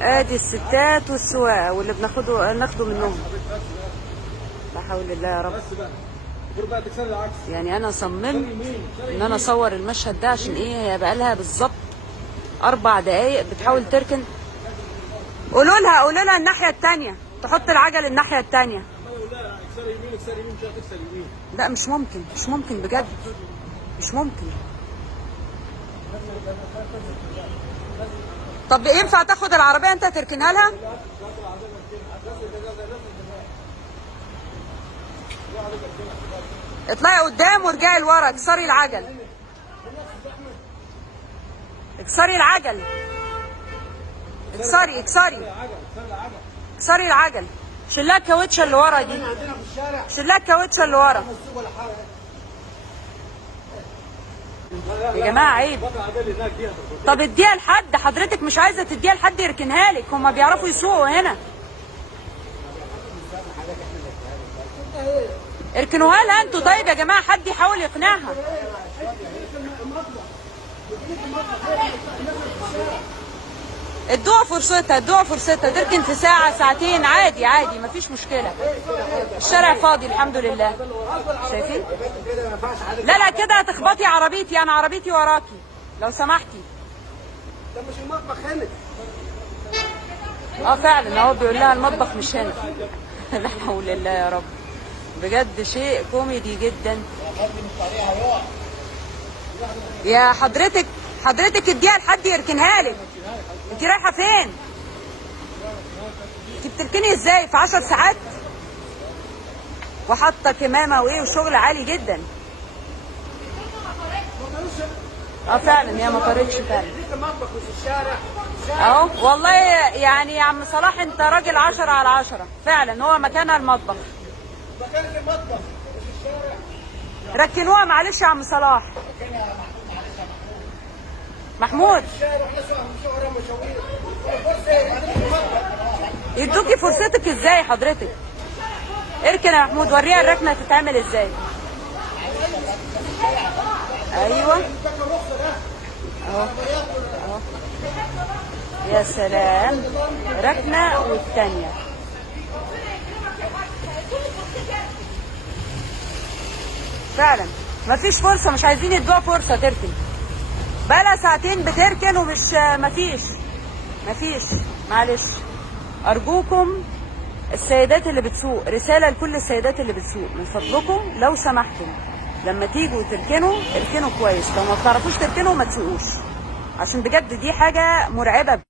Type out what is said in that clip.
ادي الستات والسواقه واللي ناخده منهم. لا حول الله يا رب. يعني انا صممت ان انا اصور المشهد ده عشان ايه؟ هي بقالها بالظبط 4 دقايق بتحاول تركن. قولوا لها الناحيه الثانيه، تحط العجل الناحيه الثانيه. لا مش ممكن بجد، مش ممكن. طب ينفع تاخد العربيه انت تركنها لها؟ اطلعي قدام وارجعي لورا، اكسري العجل، اكسري العجل، اكسري العجل. شيلها الكاوتشه اللي ورا دي، شيلها الكاوتشه اللي ورا. يا جماعه عيب. طب اديها لحد، حضرتك مش عايزه تديها لحد يركنها لك، هما بيعرفوا يسوقوا هنا. اركنوها لها انتوا. طيب يا جماعه حد يحاول يقنعها. ادوها فرصتها تركن في ساعه ساعتين، عادي مفيش مشكله. الشارع فاضي الحمد لله. شايفين؟ لا كده هتخبطي عربيتي، انا عربيتي وراكي لو سمحتي. ده مش المطبخ هنا. فعلا اهو بيقول لها المطبخ مش هنا. لا حول الله يا رب، بجد شيء كوميدي جدا. يا حضرتك اديها لحد يركنها لك. انت رايحه فين؟ انت بتركني ازاي في 10 ساعات؟ وحاطه كمامه وايه وشغل عالي جدا. فعلا هي ما طارتش فعلا. اهو والله يعني يا عم صلاح انت راجل 10 على 10 فعلا. هو مكانها المطبخ. مكانك المطبخ مش الشارع. ركنوها معلش يا عم صلاح. محمود يدوكي فرصتك ازاي حضرتك؟ اركن يا محمود، وريها الركنه هتتعمل ازاي. ايوه اهو يا سلام، ركنه والثانيه. فعلا مفيش فرصه، مش عايزين يدوها فرصه تركن. بقالها ساعتين بتركن ومش مفيش. معلش ارجوكم السيدات اللي بتسوق، رساله لكل السيدات اللي بتسوق، من فضلكم لو سمحتم لما تيجوا تركنوا اركنوا كويس. لو ما بتعرفوش تركنوا ما تسوقوش، عشان بجد دي حاجه مرعبه.